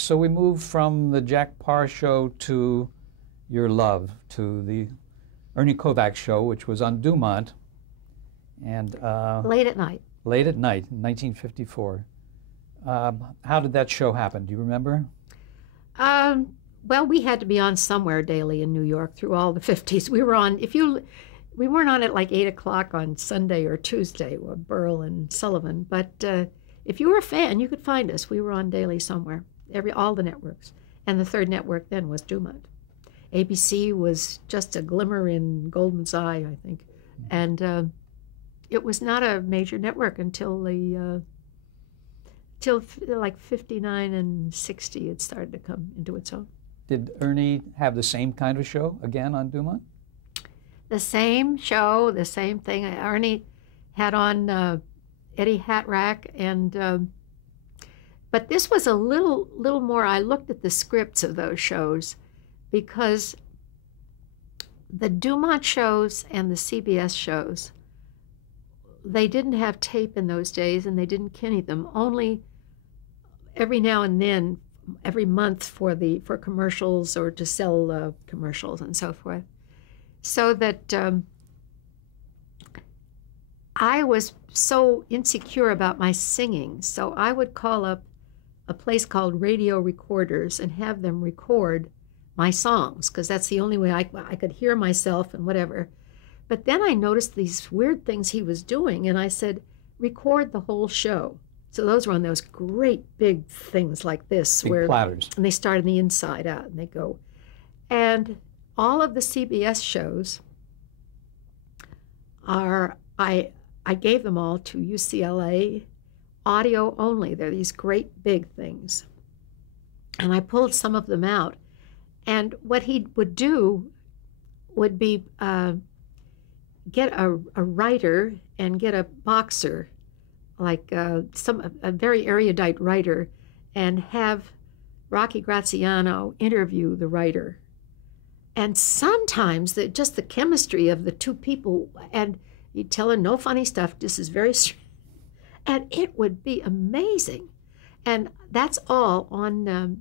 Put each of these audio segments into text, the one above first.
So we moved from the Jack Parr show to Your Love, to the Ernie Kovacs show, which was on Dumont. And late at night. Late at night, in 1954. How did that show happen? Do you remember? Well, we had to be on somewhere daily in New York through all the 50s. We were on, we weren't on at like 8 o'clock on Sunday or Tuesday with Burl and Sullivan, but if you were a fan, you could find us. We were on daily somewhere, all the networks. And the third network then was Dumont. ABC was just a glimmer in Goldman's eye, I think. And it was not a major network until till like 59 and 60, it started to come into its own. Did Ernie have the same kind of show again on Dumont? The same show, the same thing. Ernie had on Eddie Hatrack, and but this was a little more. I looked at the scripts of those shows because the Dumont shows and the CBS shows, they didn't have tape in those days, and they didn't kidney them. Only every now and then, every month for commercials or to sell commercials and so forth. So that I was so insecure about my singing, so I would call up a place called Radio Recorders and have them record my songs, because that's the only way I could hear myself and whatever. But then I noticed these weird things he was doing, and I said, record the whole show. So those were on those great big things like this. Big platters. And they start on the inside out, and they go. And all of the CBS shows are, I gave them all to UCLA, audio only. They're these great big things. And I pulled some of them out. And what he would do would be get a writer and get a boxer, like a very erudite writer, and have Rocky Graziano interview the writer. And sometimes just the chemistry of the two people, and he'd tell her no funny stuff, this is very strange, and it would be amazing. And that's all on,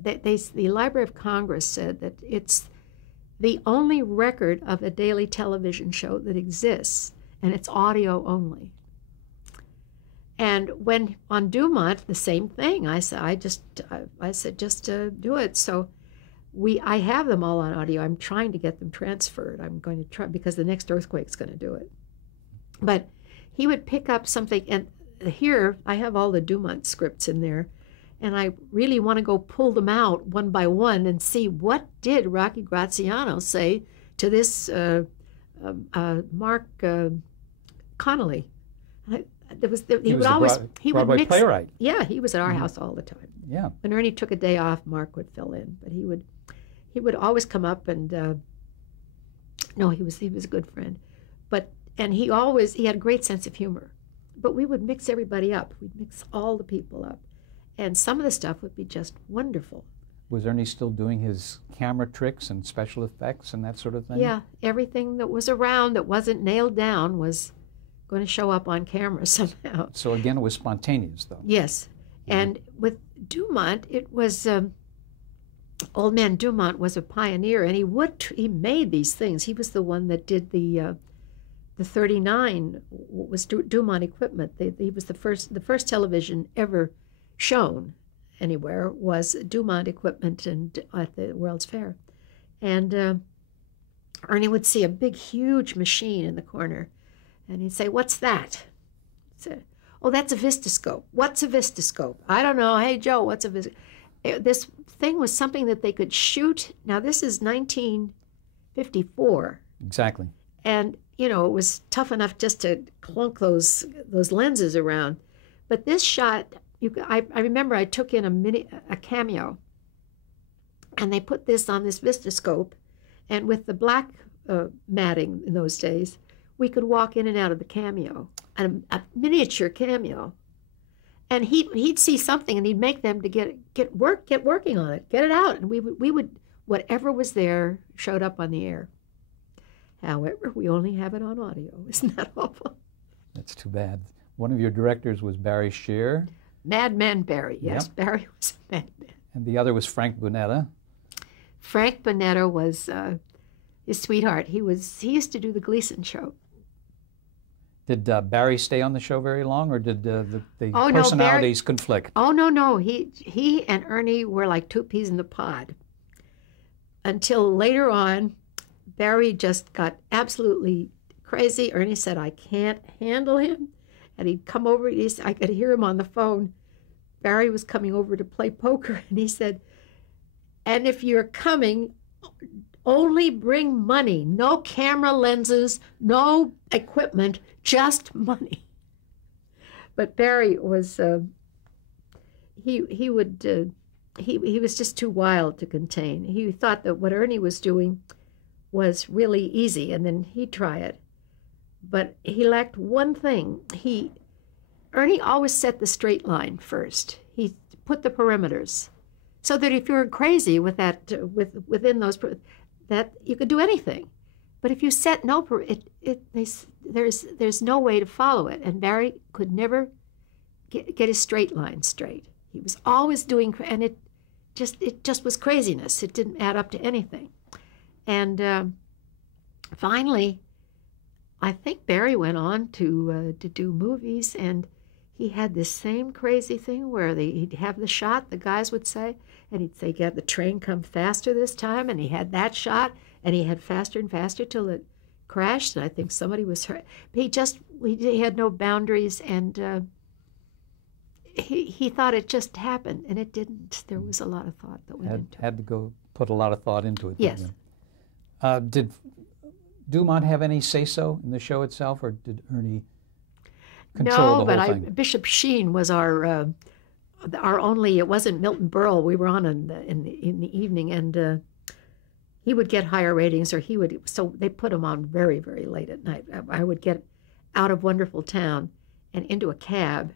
the Library of Congress said that it's the only record of a daily television show that exists, and it's audio only. And when on Dumont, the same thing. I said, just do it. So I have them all on audio. I'm trying to get them transferred. I'm going to try, because the next earthquake's going to do it. But he would pick up something, and here I have all the Dumont scripts in there, and I really want to go pull them out one by one and see what did Rocky Graziano say to this Mark Connolly. He would always Broadway playwright. Yeah, he was at our house all the time. Yeah. When Ernie took a day off, Mark would fill in, but he would always come up and no, he was a good friend, and he had a great sense of humor. But we would mix everybody up. We'd mix all the people up, and some of the stuff would be just wonderful. Was Ernie still doing his camera tricks and special effects and that sort of thing? Yeah, everything that was around that wasn't nailed down was going to show up on camera somehow. So again, it was spontaneous, though. Yes. And with Dumont, it was, old man Dumont was a pioneer, and he made these things. He was the one that did the 39 was Dumont equipment. He was the first television ever shown anywhere was Dumont equipment and at the World's Fair. And Ernie would see a big, huge machine in the corner, and he'd say, "What's that?" He'd say, "Oh, that's a vistascope." "What's a vistascope?" "I don't know." "Hey, Joe, what's a vistascope?" This thing was something that they could shoot. Now, this is 1954. Exactly. And, it was tough enough just to clunk those lenses around. But this shot, I remember I took in a cameo, and they put this on this vistascope, and with the black matting in those days, we could walk in and out of the cameo, a miniature cameo. And he'd see something, and he'd make them to get working on it, get it out, and we would whatever was there showed up on the air. However, we only have it on audio. Isn't that awful? That's too bad. One of your directors was Barry Shear. Madman Barry, yes. Yep. Barry was a madman. And the other was Frank Bunetta. Frank Bunetta was his sweetheart. He used to do the Gleason show. Did Barry stay on the show very long, or did the Oh, personalities conflict? Oh, no. He and Ernie were like two peas in the pod. Until later on, Barry just got absolutely crazy. Ernie said, I can't handle him. And he'd come over, I could hear him on the phone. Barry was coming over to play poker, and he said, and if you're coming, only bring money. No camera lenses, no equipment, just money. But Barry was, he was just too wild to contain. He thought that what Ernie was doing was really easy, and then he'd try it. But he lacked one thing. Ernie always set the straight line first. He put the perimeters, so that if you're crazy with that, within those, that you could do anything. But if you set there's no way to follow it. And Barry could never get his straight line straight. He was always doing, and it just was craziness. It didn't add up to anything. And finally, I think Barry went on to do movies, and he had this same crazy thing where he'd have the shot, the guys would say, and he'd say, "Get the train come faster this time," and he had that shot, and he had faster and faster till it crashed, and I think somebody was hurt. But he had no boundaries, and he thought it just happened, and it didn't. There was a lot of thought that went into it. Had to go put a lot of thought into it. Yes. Did Dumont have any say-so in the show itself, or did Ernie control the whole thing? Bishop Sheen was our only. It wasn't Milton Berle. We were on in the evening, and he would get higher ratings, or he would. So they put him on very, very late at night. I would get out of Wonderful Town and into a cab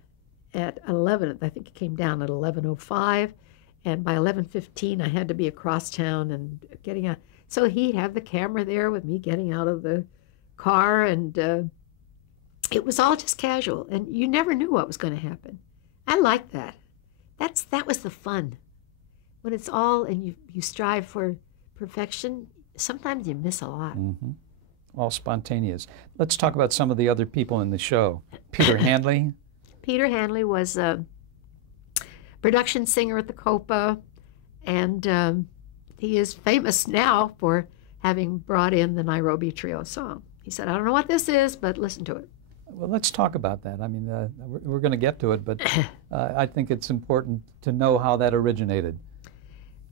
at 11. I think it came down at 11:05, and by 11:15 I had to be across town and getting out. So he'd have the camera there with me getting out of the car, and it was all just casual, and you never knew what was going to happen. I liked that. That was the fun. When it's all, and you strive for perfection, sometimes you miss a lot. Mm-hmm. All spontaneous. Let's talk about some of the other people in the show. Peter Handley. Peter Handley was a production singer at the Copa, and he is famous now for having brought in the Nairobi Trio song. He said, "I don't know what this is, but listen to it." Well, let's talk about that. I mean, we're going to get to it, but I think it's important to know how that originated.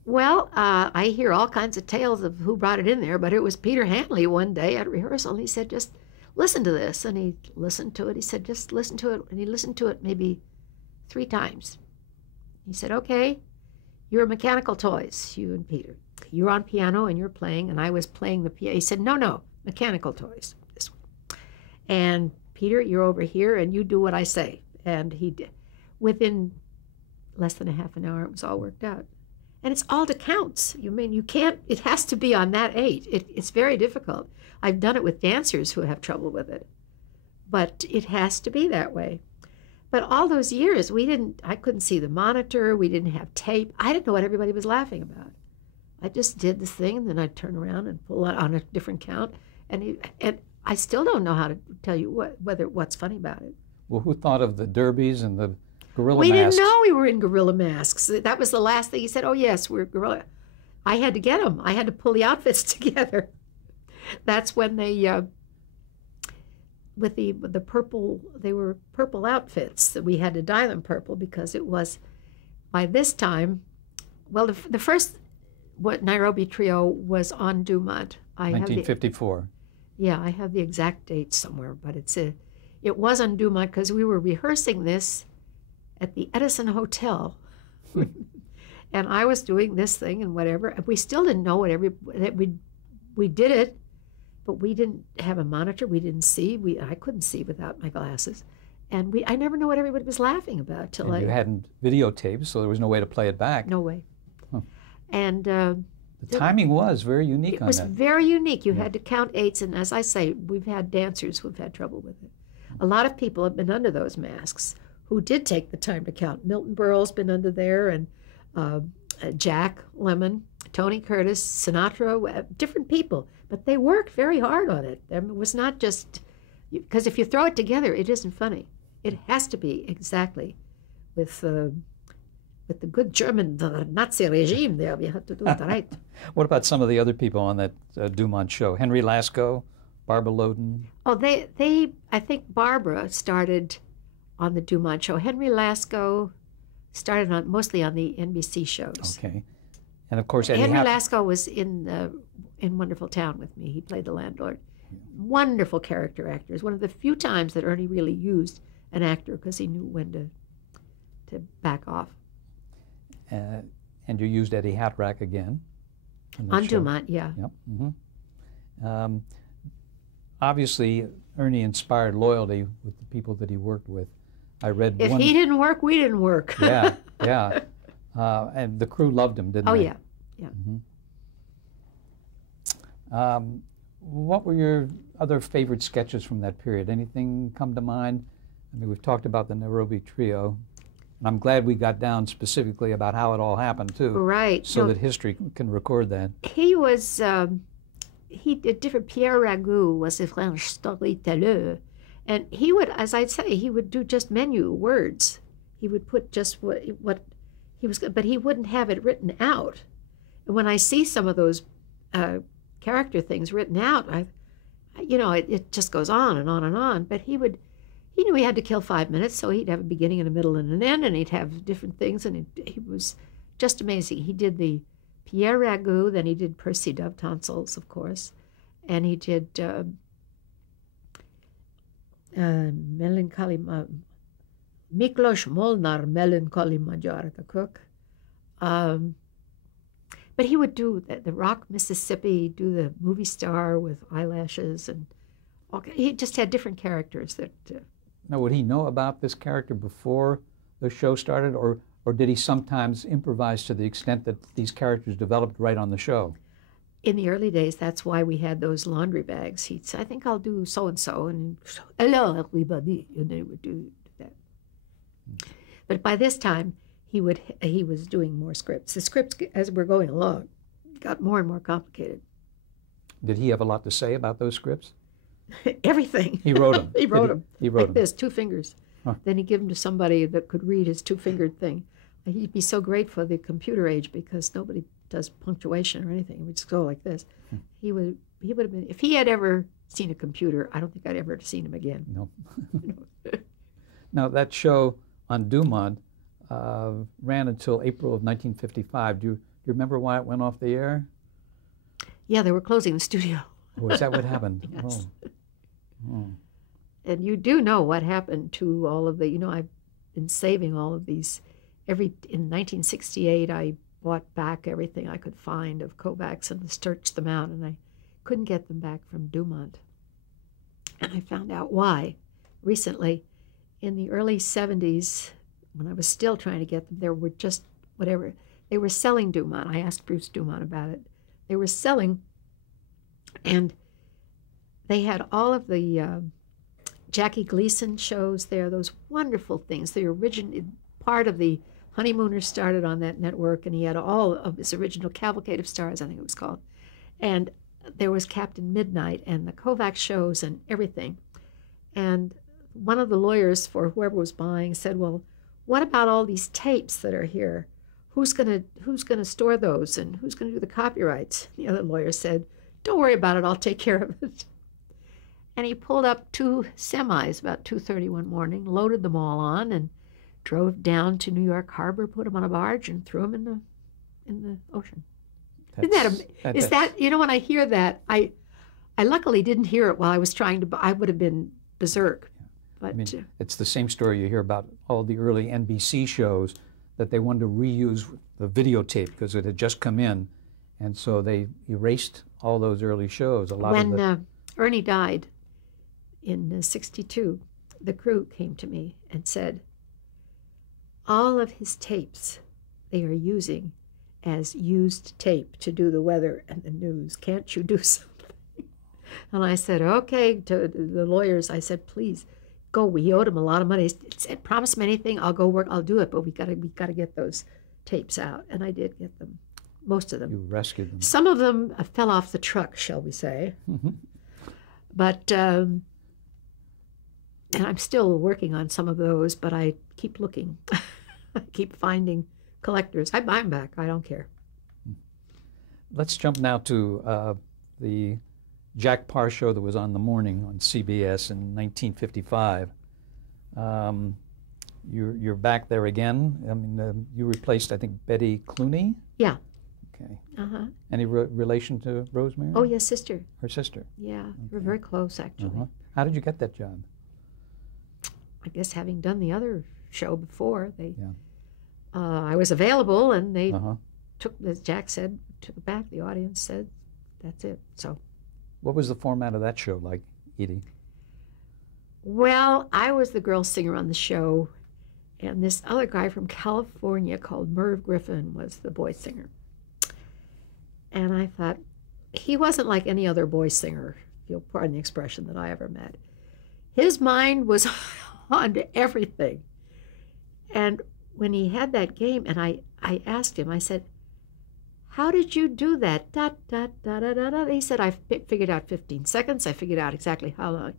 Well, I hear all kinds of tales of who brought it in there, but it was Peter Handley one day at rehearsal, and he said, "Just listen to this." And he listened to it. He said, "Just listen to it." And he listened to it maybe 3 times. He said, "Okay, you're mechanical toys, you and Peter. You're on piano and you're playing, and I was playing the piano." He said, no, mechanical toys, this one. "And Peter, you're over here, and you do what I say." And he did. Within less than a half an hour, it was all worked out. And it's all to counts. You can't, it has to be on that 8. It's very difficult. I've done it with dancers who have trouble with it. But it has to be that way. But all those years, I couldn't see the monitor, we didn't have tape. I didn't know what everybody was laughing about. I just did this thing, and then I'd turn around and pull it on a different count. And I still don't know how to tell you what's funny about it. Well, who thought of the derbies and the gorilla masks? We didn't know we were in gorilla masks. That was the last thing he said. "Oh, yes, we're gorilla." I had to get them. I had to pull the outfits together. That's when they... with the purple, they were purple outfits that we had to dye them purple because it was, by this time, well, the first Nairobi Trio was on Dumont. 1954. I have the exact date somewhere, but it was on Dumont because we were rehearsing this at the Edison Hotel, and I was doing this thing and whatever. We still didn't know we did it. But we didn't have a monitor. We didn't see. I couldn't see without my glasses, and I never knew what everybody was laughing about till you hadn't videotaped, so there was no way to play it back. No way. Huh. And the timing was very unique on that. It was very unique. You had to count 8s, and as I say, we've had dancers who've had trouble with it. A lot of people have been under those masks who did take the time to count. Milton Berle's been under there, and Jack Lemmon, Tony Curtis, Sinatra, different people. But they worked very hard on it. It was not just, because if you throw it together, it isn't funny. It has to be exactly with the good German, the Nazi regime there. You have to do it right. What about some of the other people on that Dumont show? Henry Lasco, Barbara Loden? Oh, I think Barbara started on the Dumont show. Henry Lasco started mostly on the NBC shows. Okay. And of course, Eddie Henry Lasco was in Wonderful Town with me. He played the landlord. Wonderful character actor. It's one of the few times that Ernie really used an actor because he knew when to back off. And you used Eddie Hatrack again. On Dumont, yeah. Yep. Mm-hmm. Obviously, Ernie inspired loyalty with the people that he worked with. I read If he didn't work, we didn't work. Yeah, yeah. And the crew loved him, didn't they? Oh, yeah, yeah. Mm-hmm. What were your other favorite sketches from that period? Anything come to mind? I mean, we've talked about the Nairobi Trio. And I'm glad we got down specifically about how it all happened, too. Right. So that history can record that. He was, he did different, Pierre Ragout was a French storyteller. And he would, as I'd say, he would do just menu words. He would put just what he was, but he wouldn't have it written out. And when I see some of those character things written out, it just goes on and on and on. But he knew he had to kill 5 minutes, so he'd have a beginning and a middle and an end, and he'd have different things, and he was just amazing. He did the Pierre Ragout, then he did Percy Dove Tonsils, of course, and he did Melancholy, Miklos Molnar, Melancholy Magyar, the cook. But he would do the Rock, Mississippi, do the movie star with eyelashes, and he just had different characters that... Now, would he know about this character before the show started, or did he sometimes improvise to the extent that these characters developed right on the show? In the early days, that's why we had those laundry bags. He'd say, I think I'll do so-and-so, and hello, everybody, and they would do that. But by this time, he was doing more scripts. The scripts, as we're going along, got more and more complicated. Did he have a lot to say about those scripts? Everything. He wrote them. He wrote them. He wrote like them. this, 2 fingers. Huh. Then he'd give them to somebody that could read his 2-fingered thing. He'd be so great for the computer age because nobody does punctuation or anything. It would just go like this. He would have been, if he had ever seen a computer, I don't think I'd ever have seen him again. No. Now, that show on Dumont ran until April of 1955. Do you remember why it went off the air? Yeah, they were closing the studio. Oh, is that what happened? Yes. Oh. And you do know what happened to all of the, I've been saving all of these. In 1968, I bought back everything I could find of Kovacs and searched them out, and I couldn't get them back from Dumont. And I found out why recently. In the early 70s, when I was still trying to get them, there were just whatever. They were selling Dumont. I asked Bruce Dumont about it. They were selling, and they had all of the Jackie Gleason shows there, those wonderful things. The original part of the Honeymooners started on that network, and he had all of his original Cavalcade of Stars, I think it was called. And there was Captain Midnight and the Kovacs shows and everything. And one of the lawyers for whoever was buying said, well, what about all these tapes that are here? Who's gonna store those, and who's gonna do the copyrights? The other lawyer said, don't worry about it, I'll take care of it. And he pulled up 2 semis about 2:30 one morning, loaded them all on, and drove down to New York Harbor, put them on a barge, and threw them in the ocean. Isn't that when I hear that, I luckily didn't hear it while I was I would have been berserk. But, I mean, it's the same story you hear about all the early NBC shows, that they wanted to reuse the videotape because it had just come in, and so they erased all those early shows. When Ernie died in '62, the crew came to me and said, all of his tapes they are using as used tape to do the weather and the news. Can't you do something? And I said, okay, to the lawyers, I said, please, go. We owed him a lot of money. He said, promise him anything, I'll go work, I'll do it, but we gotta get those tapes out, and I did get them, most of them. You rescued them. Some of them fell off the truck, shall we say. But, and I'm still working on some of those, but I keep looking. I keep finding collectors. I buy them back. I don't care. Let's jump now to the Jack Parr show that was on the morning on CBS in 1955. You're back there again. I mean, you replaced, I think, Betty Clooney? Yeah. Okay. Uh-huh. Any relation to Rosemary? Oh, yes, sister. Her sister? Yeah, we're very close, actually. How did you get that job? I guess having done the other show before, I was available, and they took, as Jack said, took it back. The audience said, that's it. So, what was the format of that show like, Edie? Well, I was the girl singer on the show, and this other guy from California called Merv Griffin was the boy singer. And I thought, he wasn't like any other boy singer, if you'll pardon the expression, that I ever met. His mind was on to everything. And when he had that game, and I asked him, I said, how did you do that? Da, da, da, da, da, da. He said, I figured out 15 seconds. I figured out exactly how long.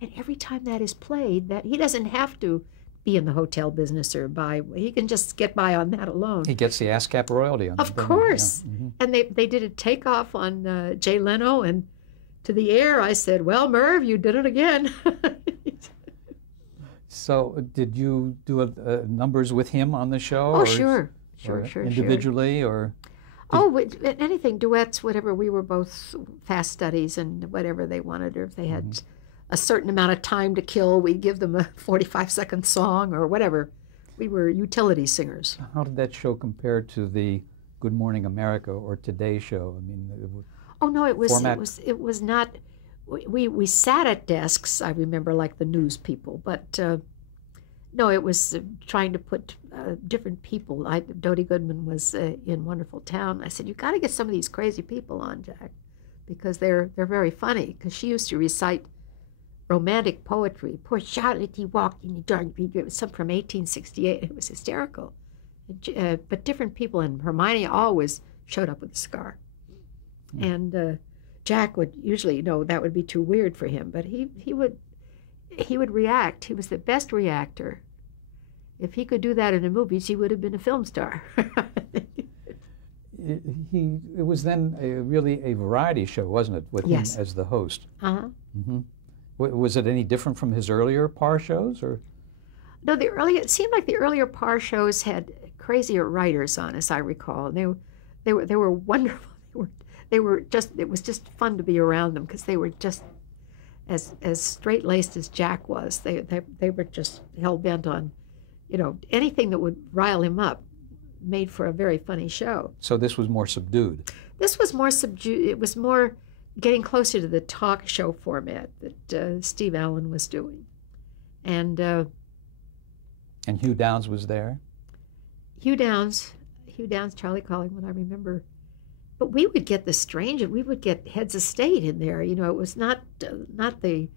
And every time that is played, that he doesn't have to be in the hotel business or buy. He can just get by on that alone. He gets the ASCAP royalty on that. Of course. Yeah. And they did a takeoff on Jay Leno, and to the air I said, well, Merv, you did it again. So did you do numbers with him on the show? Oh, sure. Individually, or? Oh, anything, duets, whatever. We were both fast studies and whatever they wanted, or if they had a certain amount of time to kill, we'd give them a 45-second song or whatever. We were utility singers. How did that show compare to the Good Morning America or Today show? I mean, it was not. We sat at desks, I remember, like the news people, but no, it was trying to put different people. Dodie Goodman was in Wonderful Town. I said, you got to get some of these crazy people on, Jack, because they're very funny, because she used to recite romantic poetry. Poor Charlotte, he walked in the dark, it was some from 1868. It was hysterical. But different people, and Hermione always showed up with a scar. And Jack would usually, that would be too weird for him, but he would react. He was the best reactor. If he could do that in the movies, he would have been a film star. It was then really a variety show, wasn't it, with him as the host? Was it any different from his earlier Parr shows, or? No, it seemed like the earlier Parr shows had crazier writers on, as I recall. They were wonderful. It was just fun to be around them, because they were just as straight-laced as Jack was. They were just hell-bent on, anything that would rile him up made for a very funny show. So this was more subdued. This was more subdued. It was more getting closer to the talk show format that Steve Allen was doing. And Hugh Downs was there? Hugh Downs, Charlie Collingwood, I remember. But we would get the strange, and we would get heads of state in there. It was not the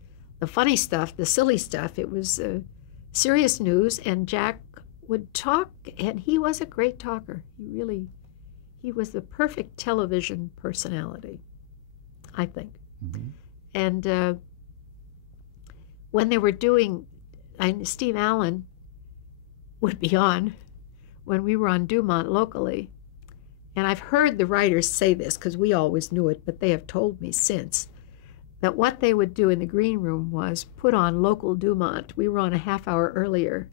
funny stuff, the silly stuff. It was serious news, and Jack would talk, and he was a great talker. He was the perfect television personality, I think. And when they were doing, Steve Allen would be on when we were on Dumont locally. And I've heard the writers say this, because we always knew it, but they have told me since, that what they would do in the green room was put on local Dumont. We were on a half hour earlier.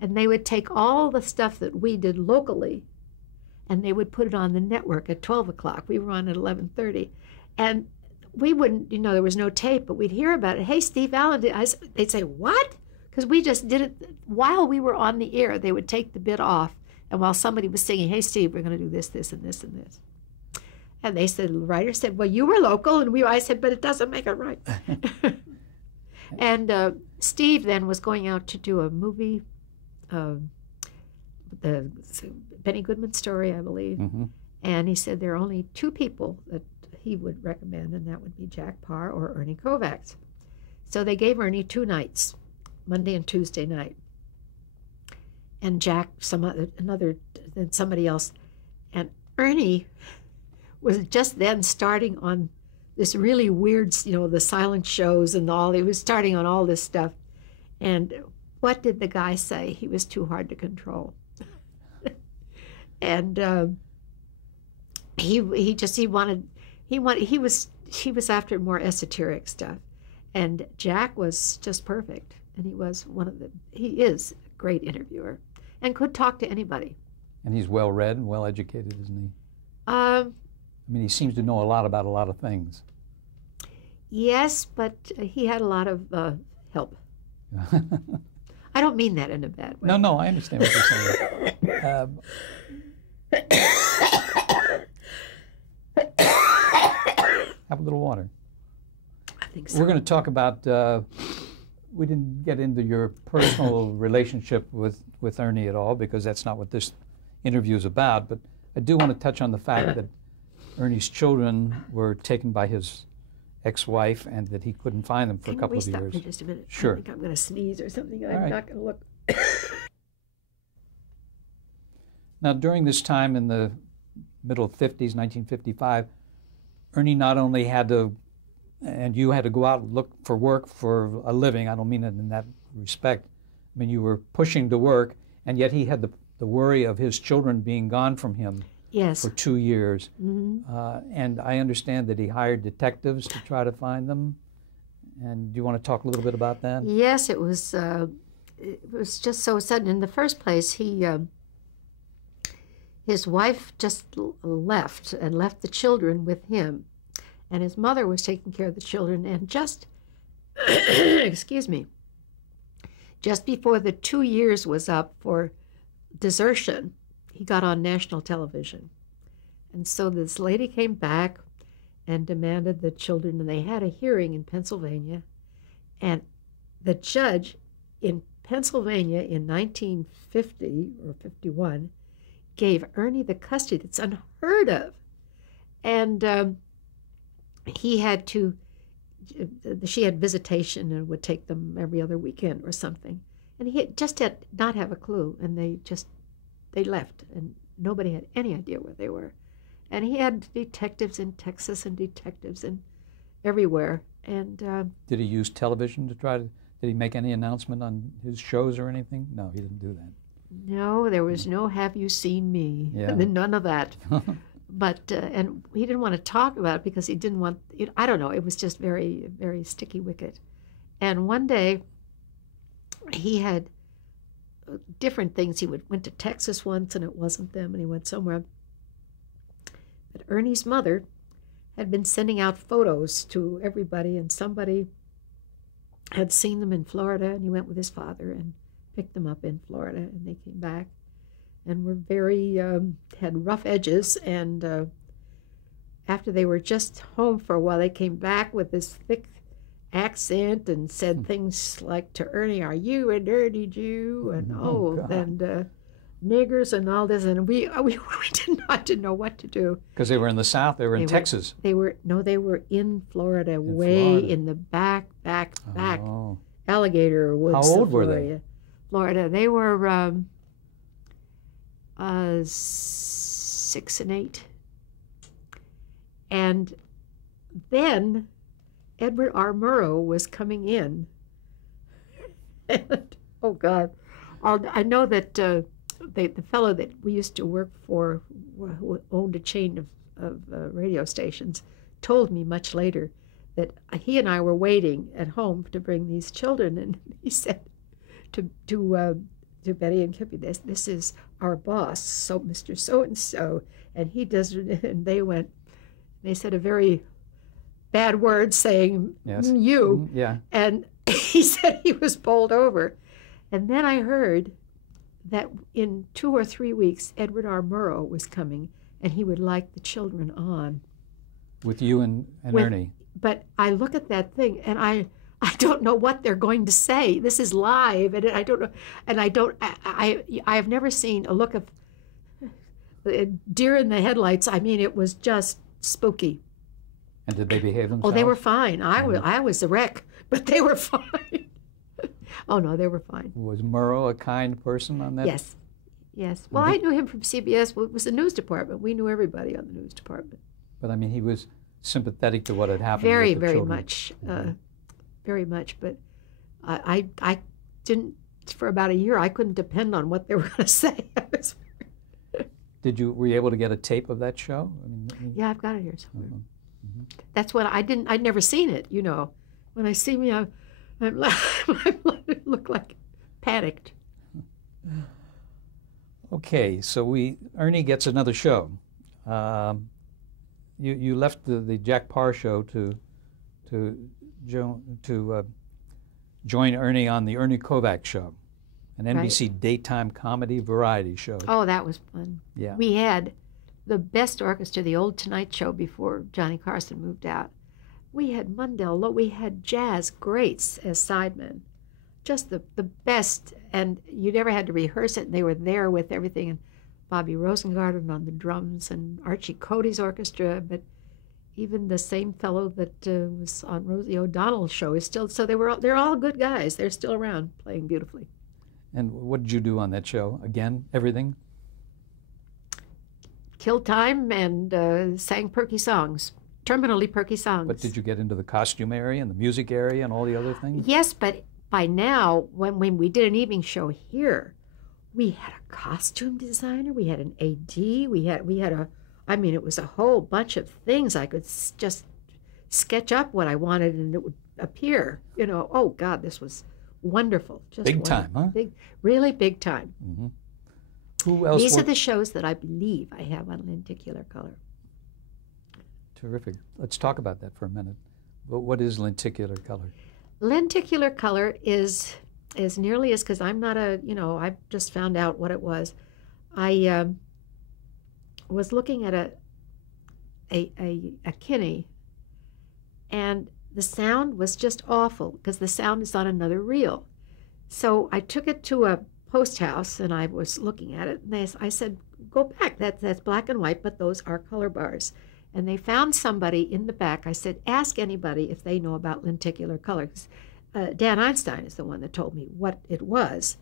And they would take all the stuff that we did locally, and they would put it on the network at 12 o'clock. We were on at 11:30. And we wouldn't, there was no tape, but we'd hear about it. Hey, Steve Allen did. They'd say, what? Because we just did it while we were on the air. They would take the bit off. And while somebody was singing, hey, Steve, we're going to do this, this, and this, and this. And they said, the writer said, well, you were local. And I said, but it doesn't make it right. And Steve then was going out to do a movie, the Benny Goodman story, I believe. And he said there are only two people that he would recommend, and that would be Jack Parr or Ernie Kovacs. So they gave Ernie 2 nights, Monday and Tuesday night. and Jack then somebody else. And Ernie was just then starting on this really weird, the silent shows and all. He was starting on all this stuff. And what did the guy say? He was too hard to control. And he was after more esoteric stuff. And Jack was just perfect. And he is a great interviewer and could talk to anybody. And he's well read and well educated, isn't he? I mean, he seems to know a lot about a lot of things. Yes, but he had a lot of help. I don't mean that in a bad way. No, I understand what you're saying. Have a little water. I think so. We're going to talk about, we didn't get into your personal relationship with Ernie at all, because that's not what this interview is about, but I do want to touch on the fact that Ernie's children were taken by his ex-wife and that he couldn't find them for a couple of years. Can we stop for just a minute? Sure. I think I'm going to sneeze or something. I'm not going to look. Now, during this time in the middle 50s, 1955, Ernie not only had to, and you had to go out and look for work for a living. I don't mean it in that respect. I mean, you were pushing to work, and yet he had the worry of his children being gone from him. Yes. For 2 years. Mm-hmm. And I understand that he hired detectives to try to find them. And do you want to talk a little bit about that? Yes, it was just so sudden. In the first place, his wife just left the children with him. And his mother was taking care of the children. And just, excuse me, just before the 2 years was up for desertion, he got on national television. And so this lady came back and demanded the children, and they had a hearing in Pennsylvania. And the judge in Pennsylvania in 1950 or 51 gave Ernie the custody that's unheard of. And she had visitation and would take them every other weekend or something. And he just did not have a clue, and they left, and nobody had any idea where they were. And he had detectives in Texas and detectives in everywhere. And did he use television to try to? Did he make any announcement on his shows or anything? No, he didn't do that. No, there was no "Have you seen me?" Yeah. None of that. But and he didn't want to talk about it because he didn't want. I don't know. It was just very, very sticky wicket. And one day, he had different things. He went to Texas once, and it wasn't them, and he went somewhere. But Ernie's mother had been sending out photos to everybody, and somebody had seen them in Florida, and he went with his father and picked them up in Florida, and they came back and were very, had rough edges, and after they were just home for a while, they came back with this thick accent and said things like to Ernie, "Are you a dirty Jew?" and and niggers and all this, and we didn't know what to do. Because they were in the South, they were in Texas. They were in Florida, in the back, Alligator Woods. How old were they? Florida. They were 6 and 8. And then Edward R. Murrow was coming in. And, oh, God. I know that the fellow that we used to work for, who owned a chain of radio stations, told me much later that he and I were waiting at home to bring these children, and he said to Betty and Kippy, this is our boss, so Mr. So-and-so, and he does, and they said a very bad word saying, yes. You. Yeah. And he said he was bowled over. And then I heard that in 2 or 3 weeks, Edward R. Murrow was coming, and he would like the children on. With you and Ernie. But I look at that thing, and I don't know what they're going to say. This is live, and I don't know. And I have never seen a look of deer in the headlights. I mean, it was just spooky. And did they behave themselves? Oh, they were fine. I was a wreck, but they were fine. Oh, no, they were fine. Was Murrow a kind person on that? Yes. Yes. Well, I knew him from CBS. It was the news department. We knew everybody on the news department. But I mean, he was sympathetic to what had happened. Very, with the very children. much. Very much. But I didn't, for about a year, I couldn't depend on what they were going to say. Were you able to get a tape of that show? I mean, yeah, I've got it here somewhere. That's what I'd never seen it, you know. When I see me, I look like panicked. Okay, so Ernie gets another show. You left the Jack Parr show to join Ernie on the Ernie Kovacs show, an NBC daytime comedy variety show. Oh, that was fun. Yeah. We had the best orchestra, the old Tonight Show before Johnny Carson moved out. We had Mundell Lowe, we had jazz greats as sidemen. Just the best, and you never had to rehearse it, and they were there with everything, and Bobby Rosengarten on the drums, and Archie Cody's orchestra, but even the same fellow that was on Rosie O'Donnell's show is still, so they're all good guys. They're still around playing beautifully. And what did you do on that show? Again, everything? Killed time and sang perky songs, terminally perky songs. But did you get into the costume area and the music area and all the other things? Yes, but by now, when we did an evening show here, we had a costume designer, we had an AD, we had it was a whole bunch of things. I could just sketch up what I wanted and it would appear. You know, oh God, this was wonderful. Just big time, huh? Really big time. Mm-hmm. Who else? These are the shows that I believe I have on Lenticular Color. Terrific. Let's talk about that for a minute. But what is Lenticular Color? Lenticular color is as nearly as, because I'm not I just found out what it was. I was looking at a Kinney, and the sound was just awful because the sound is on another reel. So I took it to a post house and I was looking at it, and I said, go back, that's black and white, but those are color bars. And they found somebody in the back. I said, ask anybody if they know about lenticular color. Dan Einstein is the one that told me what it was.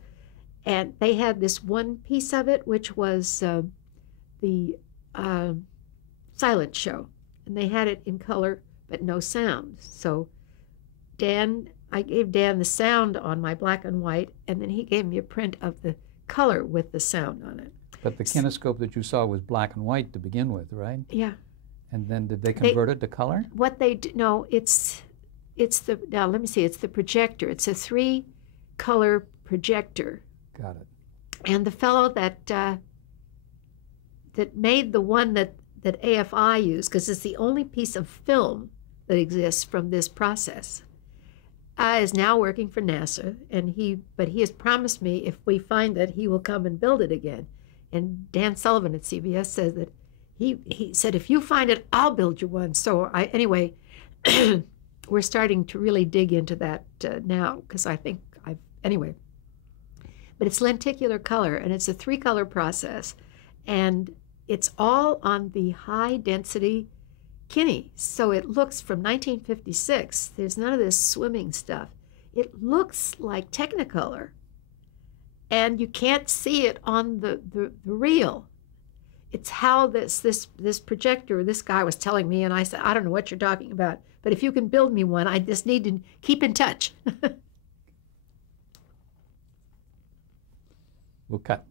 And they had this one piece of it, which was the silent show. And they had it in color, but no sound. So I gave Dan the sound on my black and white, and then he gave me a print of the color with the sound on it. But the kinescope that you saw was black and white to begin with, right? Yeah. And then did they convert it to color? What they do, no, it's now let me see, it's the projector. It's a 3-color projector. Got it. And the fellow that made the one that AFI used, because it's the only piece of film that exists from this process, is now working for NASA, but he has promised me if we find it, he will come and build it again. And Dan Sullivan at CBS says that he said, if you find it, I'll build you one. So anyway, we're starting to really dig into that now, because I think anyway. But it's lenticular color, and it's a 3-color process, and it's all on the high density Kinney. So it looks from 1956. There's none of this swimming stuff. It looks like Technicolor, and you can't see it on the reel. It's how this projector, this guy was telling me, and I said, I don't know what you're talking about, but if you can build me one, I just need to keep in touch. We'll cut.